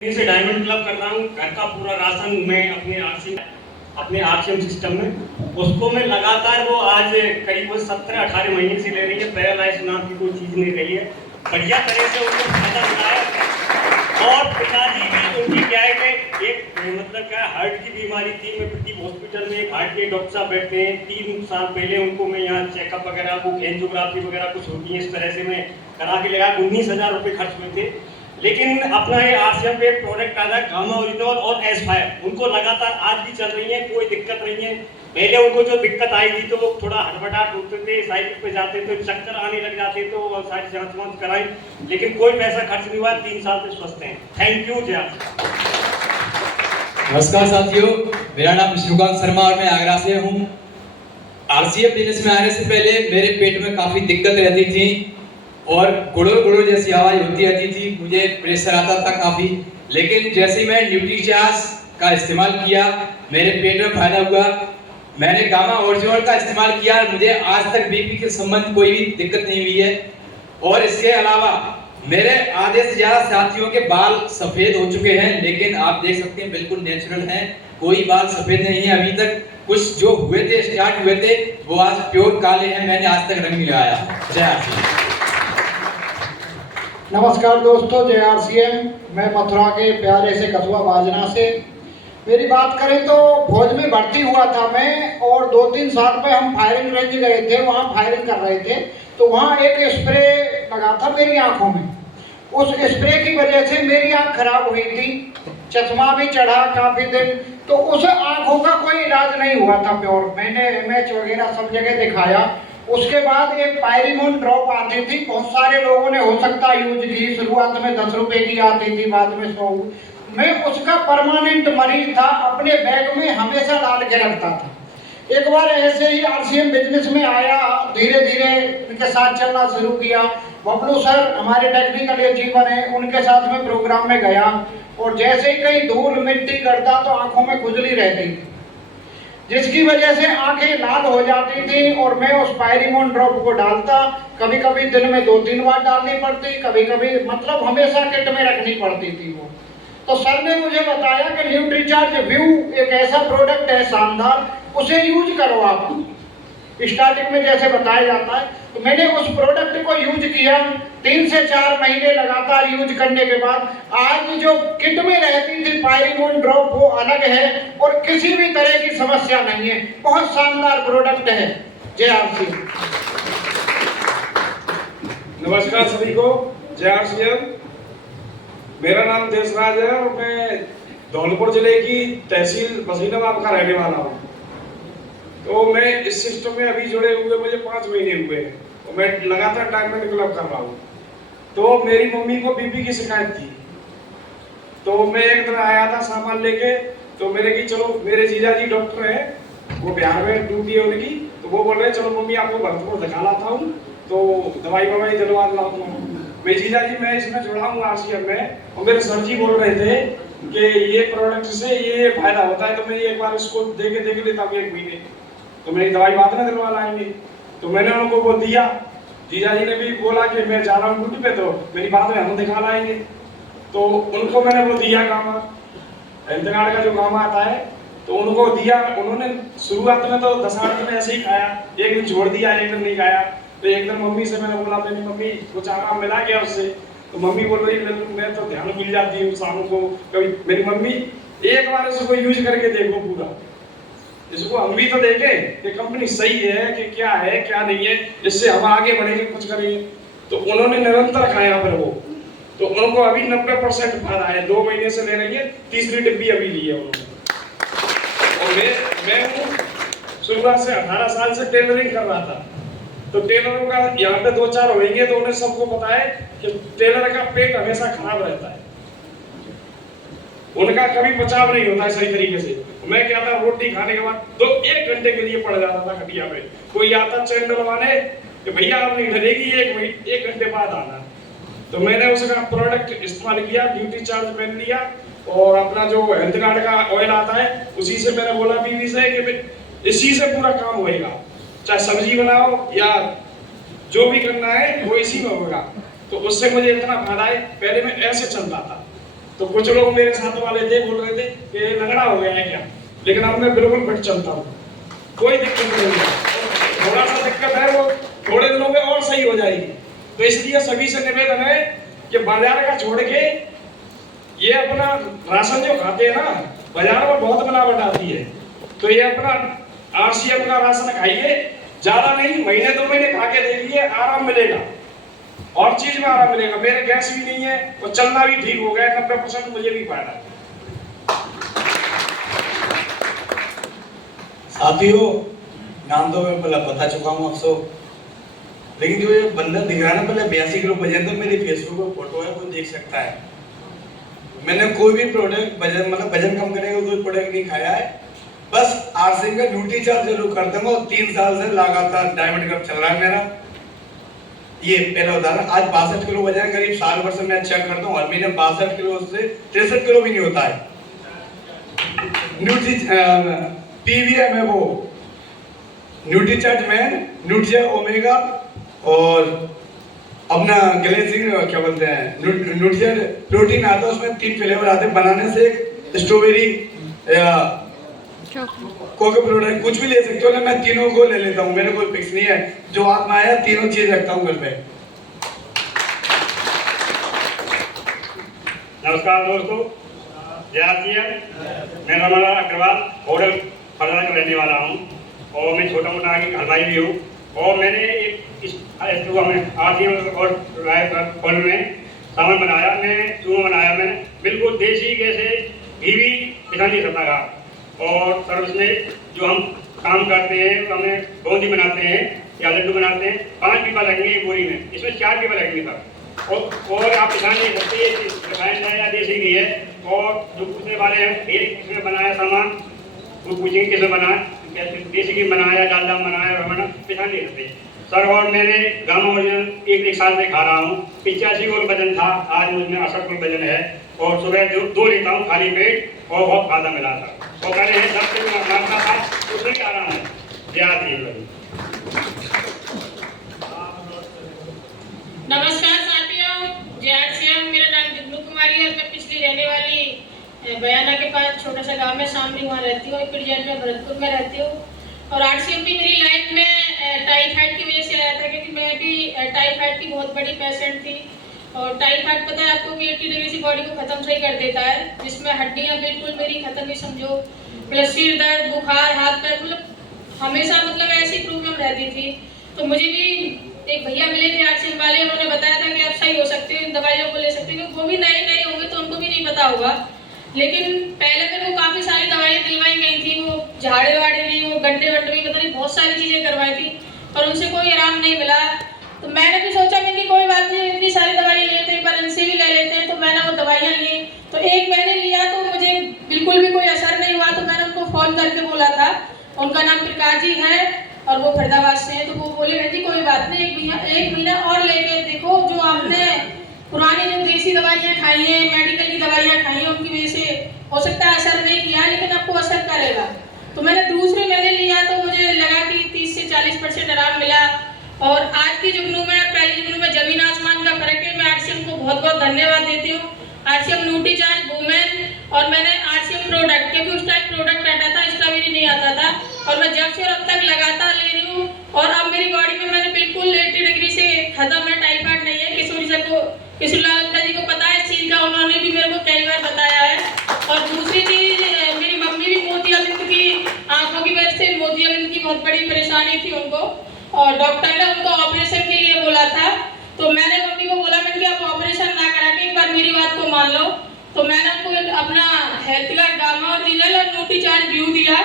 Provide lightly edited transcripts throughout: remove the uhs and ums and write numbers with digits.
से diamond club कर रहा हूँ। घर का पूरा राशन मैं अपने आरसीएम सिस्टम में उसको मैं लगातार वो आज करीब 17-18 महीने से ले रही है। पैरालाइज नाम की कोई चीज़ नहीं रही है। बढ़िया तरह से उनको फायदा मिला। और पिताजी भी उनकी क्या है कि एक मतलब क्या हार्ट की बीमारी थी। मैं प्रदीप हॉस्पिटल में एक हार्ट के डॉक्टर साहब बैठते हैं। 3 साल पहले उनको मैं यहाँ चेकअप वगैरह को एंजियोग्राफी वगैरह कुछ होती है इस तरह से मैं करा के लगा 19,000 रुपये खर्च हुए थे। लेकिन अपना ये आरसीएम पे प्रोडक्ट आता है गामा ओरिजिनल और एस्पायर, उनको लगातार आज भी चल रही है, कोई दिक्कत नहीं है। पहले उनको जो दिक्कत आई थी तो वो थोड़ा हड़बड़ाहट होते थे, साइकिल पे जाते थे, चक्कर आने लग जाते थे, तो सारी जांच वांच कराई, लेकिन कोई पैसा खर्च नहीं हुआ। 3 साल से स्वस्थ हैं। Thank you. जय। नमस्कार साथियों, मेरा नाम विष्णुकांत शर्मा और मैं आगरा से हूँ। आरसीएम बिजनेस में आने से पहले मेरे पेट में काफ़ी दिक्कत रहती थी और गुड़ो गुड़ो जैसी आवाज़ होती रहती थी, मुझे प्रेशर आता था काफ़ी। लेकिन जैसे ही मैं न्यूट्रीचार्ज का इस्तेमाल किया मेरे पेट में फायदा हुआ। मैंने गामा ओरिजिनल का इस्तेमाल किया, मुझे आज तक बीपी के संबंध कोई भी दिक्कत नहीं हुई है। और इसके अलावा मेरे आधे से ज़्यादा साथियों के बाल सफ़ेद हो चुके हैं, लेकिन आप देख सकते हैं बिल्कुल नेचुरल हैं, कोई बाल सफ़ेद नहीं है अभी तक। कुछ जो हुए थे, स्टार्ट हुए थे, वो आज प्योर काले हैं। मैंने आज तक रंग नहीं लगाया। जय आरसीएम। नमस्कार दोस्तों, जय आरसीएम। मैं मथुरा के प्यारे से कस्बा बाजना से। मेरी बात करें तो फौज में भर्ती हुआ था मैं, और 2-3 साल पे हम फायरिंग रेंज गए थे, वहाँ फायरिंग कर रहे थे। तो वहाँ एक स्प्रे लगा था मेरी आंखों में। उस स्प्रे की वजह से मेरी आंख खराब हुई थी, चश्मा भी चढ़ा काफ़ी दिन। तो उस आंखों का कोई इलाज नहीं हुआ था प्योर। मैंने एमएच वगैरह सब जगह दिखाया। उसके बाद एक पायरिमोन ड्रॉप आती थी, बहुत सारे लोगों ने हो सकता यूज की। शुरुआत में 10 रुपए की आती थी, बाद में 100। मैं उसका परमानेंट मरीज था, अपने बैग में हमेशा डाल के रखता था। एक बार ऐसे ही आरसीएम बिजनेस में आया, धीरे धीरे उनके साथ चलना शुरू किया। बबलू सर हमारे टेक्निकल अचीवर हैं, उनके साथ में प्रोग्राम में गया, और जैसे ही कहीं धूल मिट्टी करता तो आंखों में खुजली रहती थी, जिसकी वजह से आंखें लाल हो जाती थी। और मैं उस पायरिमोन ड्रॉप को डालता, कभी कभी दिन में 2-3 बार डालनी पड़ती, कभी कभी मतलब हमेशा किट में रखनी पड़ती थी वो। तो सर ने मुझे बताया कि न्यूट्रीचार्ज व्यू एक ऐसा प्रोडक्ट है शानदार, उसे यूज करो आप, स्टार्टिंग में जैसे बताया जाता है। तो मैंने उस प्रोडक्ट को यूज किया। 3 से 4 महीने लगातार यूज करने के बाद आज जो किट में रहती थी पायरिमोन ड्रॉप वो अलग है, और किसी भी तरह की समस्या नहीं है। बहुत शानदार प्रोडक्ट है। जय आरसीएम। नमस्कार सभी को, जय आरसीएम। मेरा नाम देशराज है और मैं धौलपुर जिले की तहसील मसीनाबाद का रहने वाला हूँ। तो मैं इस सिस्टम में अभी जुड़े हुए मुझे 5 महीने हुए हैं, और मैं लगातार डायमंड क्लब कर रहा हूँ। तो मेरी मम्मी को बीपी की शिकायत थी, तो मैं एक दिन आया था सामान लेके। तो मेरे की चलो, मेरे जीजा जी डॉक्टर हैं, वो बिहार में ड्यूटी है उनकी, तो वो बोल रहे चलो मम्मी आपको भरतपुर दिखा लाता हूँ, तो दवाई ववाई दिलवा लाऊंगा। मैं जीजा जी मैं इसमें जुड़ा हूँ आरसीएम में, और मेरे सर जी बोल रहे थे कि ये प्रोडक्ट से ये फायदा होता है, तो मैं एक बार इसको देख लेता हूँ 1 महीने, तो मेरी दवाई बाद में दिलवा लाएंगे। तो मैंने उनको वो दिया। जीजा जी ने भी बोला कि मैं जा रहा हूँ ड्यूटी पे, तो मेरी बाद में हम दिखा लाएंगे। तो उनको मैंने वो दिया गामा, हेल्थगार्ड का जो गामा आता है, तो उनको दिया। उन्होंने शुरुआत में तो 10 दिन ऐसे ही खाया, एक दिन छोड़ दिया, एक दिन नहीं खाया। तो एक दिन मम्मी से मैंने बोला, मेरी मम्मी कुछ आराम मिला गया उससे। तो मम्मी बोल रही मैं तो ध्यान भूल जाती हूँ शाम को कभी। मेरी मम्मी एक बार इसको यूज करके देखो पूरा, इसको हम भी तो देखें कि कंपनी सही है कि क्या है क्या नहीं है, इससे हम आगे बढ़ेंगे कुछ करेंगे। तो उन्होंने निरंतर खाया फिर वो, तो उनको अभी 90% फायदा है। 2 महीने से ले रही है, 3री डिब्बी अभी ली है उन्होंने। और मैं हूँ शुरुआत से 18 साल से टेलरिंग कर रहा था। तो टेलरों का यहाँ पे 2-4 होंगे तो उन्हें सबको पता है कि टेलर का पेट हमेशा खराब रहता है, उनका कभी पचाव नहीं होता है सही तरीके से। मैं क्या था, रोटी खाने के बाद तो 1 घंटे के लिए पड़ जाता था खटिया पे। कोई आता चैन डलवाने कि भैया आप नहीं ढलेगी, 1 घंटे बाद आना। तो मैंने उसका प्रोडक्ट इस्तेमाल किया, न्यूट्रीचार्ज पहन लिया, और अपना जो हेल्थगार्ड का ऑयल आता है उसी से मैंने बोला बीवी से कि इसी से पूरा काम होएगा, चाहे सब्जी बनाओ या जो भी करना है वो इसी में होगा। तो उससे मुझे इतना फायदा है। पहले मैं ऐसे चलता था, तो कुछ लोग मेरे साथ वाले थे, बोल रहे थे कि ये लंगड़ा हो गया है क्या, लेकिन अब मैं बिल्कुल फिट चलता हूँ, कोई दिक्कत नहीं है। थोड़ा सा दिक्कत है वो थोड़े दिनों में और सही हो जाएगी। तो इसलिए सभी से निवेदन है कि बाजार का छोड़ के ये अपना राशन जो खाते हैं ना, बाजार में बहुत मिलावट आती है, तो ये अपना आरसीएम का राशन खाइए, ज्यादा नहीं, महीने 2 महीने खा के देखिए, आराम मिलेगा, और चीज में आराम मिलेगा। मेरे गैस भी नहीं है और चलना भी ठीक हो गया, 90% मुझे भी फायदा है। साथियों, नाम तो मैं पहले बता चुका हूँ आपको, लेकिन जो ये बंदा दिख रहा है ना, पहले 82 किलो वजन, तो मेरी फेसबुक पर फोटो है, कोई देख सकता है। मैंने कोई भी प्रोडक्ट वजन मतलब वजन कम करेगा कोई प्रोडक्ट नहीं खाया है, बस आरसीएम का ड्यूटी चार्ज जरूर कर दूंगा। और 3 साल से लगातार डायमंड कप चल रहा है मेरा। ये पहला उदाहरण, आज 62 किलो वजन है, करीब साल भर से मैं चेक करता हूँ, हर महीने 62 किलो से 63 किलो भी नहीं होता है। पीवीएम है वो, न्यूट्रीचार्ज मैन, न्यूट्रिया ओमेगा और अपना ग्लेसिंग क्या बोलते हैं, न्यूट्रिया प्रोटीन आता है, उसमें 3 फ्लेवर आते हैं, बनाने से स्ट्रॉबेरी या कोको प्रोडक्ट कुछ भी ले सकते हो ना, मैं तीनों को ले लेता हूँ, मेरे कोई फिक्स नहीं है, जो हाथ में आया तीनों चीज रखता हूँ घर पे। नमस्कार दोस्तों, जय आरसीएम। मैं रमन अग्रवाल होटल फरदा का रहने वाला हूँ और मैं छोटा मोटा आगे हलवाई भी हूँ। और मैंने एक आरसीएम और फल में सामान बनाया, मैं चूरमा बनाया, मैंने बिल्कुल देसी कैसे घी भी पिसा नहीं सकता था। और सर उसमें जो हम काम करते हैं, हमें बूंदी बनाते हैं या लड्डू बनाते हैं, 5 पीपा लगेंगे एक बोरी में, इसमें 4 पीपा लगेंगे सर। और आप पिसा नहीं सकते, रिफाइंड है या देसी घी है। और जो पूछने वाले हैं भैया किसने बनाया सामान, वो पूछेंगे किसने बनाया, देसी घी बनाया, डालडा बनाया, रमन पिसा नहीं सकते सर। और मैंने गामा ओरिजिनल 1 साल से खा रहा हूँ, 85 किलो वजन था, आज मुझमें 68 किलो वजन है। और सुबह 2 लेता हूँ खाली पेट और बहुत फायदा मिला था। और कह रहे हैं 10 किलो मारता था, उसमें भी आराम है। जय आरसीएम। नमस्कार साथियों, जय आरसीएम। मेरा नाम जुगनू कुमारी है और मैं पिछली रहने वाली बयाना के पास छोटा सा गांव में सामने वहाँ रहती हूँ, प्रेजेंट में भरतपुर में रहती हूँ। और आरसीएम भी मेरी लाइफ में टाइफाइड की वजह से आया था, क्योंकि मैं भी टाइफाइड की बहुत बड़ी पेशेंट थी। और टाइफाइड पता है आपको कि 80 डिग्री से बॉडी को खत्म सही कर देता है, जिसमें हड्डियाँ बिल्कुल मेरी खत्म ही समझो, प्लस सिर दर्द, बुखार, हाथ पैर, मतलब हमेशा मतलब ऐसी प्रॉब्लम रहती थी। तो मुझे भी एक भैया मिले थे आरसीएम वाले, उन्होंने बताया था कि आप सही हो सकते हो, इन दवाइयों को ले सकते हो। वो भी नए होंगे तो उनको भी नहीं पता होगा, लेकिन पहले मेरे को काफ़ी सारी दवाइयाँ दिलवाई गई थी, वो झाड़े वाड़े नहीं, वो गड्ढे वड्ढे भी, पता नहीं बहुत सारी चीज़ें करवाई थी, पर उनसे कोई आराम नहीं मिला। तो मैंने भी सोचा कि कोई बात नहीं, इतनी सारी दवाई लेते हैं, पर इनसे भी ले लेते हैं। तो मैंने वो दवाइयाँ ली, तो एक मैंने लिया तो मुझे बिल्कुल भी कोई असर नहीं हुआ। तो मैंने उनको फ़ोन करके बोला था, उनका नाम प्रकाश जी है और वो फरीदाबाद से हैं। तो वो बोले जी कोई बात नहीं, एक महीना और लेके देखो, जो आपने पुरानी जो देसी दवाइयाँ खाई हैं, मेडिकल की दवाइयाँ खाई हैं, उनकी वजह से हो सकता है असर नहीं किया, लेकिन आपको असर करेगा। तो मैंने दूसरे मैंने लिया तो मुझे लगा कि 30 से 40% आराम मिला। और आज की जुगनू में और पहली जुगनू में जमीन आसमान का फर्क है। मैं आरसीएम को बहुत बहुत धन्यवाद देती हूँ, आरसीएम न्यूट्रीचार्ज वुमेन। और मैंने आरसीएम प्रोडक्ट, क्योंकि उस टाइम प्रोडक्ट आता था, स्ट्रॉबेरी नहीं आता था, और मैं जब से अब तक लगातार ले रही हूँ। और अब मेरी बॉडी में मैंने बिल्कुल 80 डिग्री से खत्म है, टाइफाइड नहीं है। किशोरीलाल अंकल जी को पता है इस चीज़ का, उन्होंने भी मेरे को कई बार बताया है। और दूसरी चीज़, मेरी मम्मी भी मोतियाबिंद की आंखों की वजह से, मोतियाबिंद की बहुत बड़ी परेशानी थी उनको, और डॉक्टर ने उनको ऑपरेशन के लिए बोला था। तो मैंने मम्मी को बोला मैंने कि आप ऑपरेशन ना करा के एक बार मेरी बात को मान लो। तो मैंने उनको अपना हेल्थ कार्ड गामा ओरिजिनल और न्यूट्रीचार्ज व्यू दिया,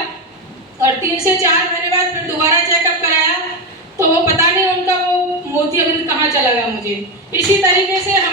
और 3 से 4 महीने बाद फिर दोबारा चेकअप कराया, तो वो पता नहीं उनका वो मोतियाबिंद कहाँ चला गया मुझे। इसी तरीके से हम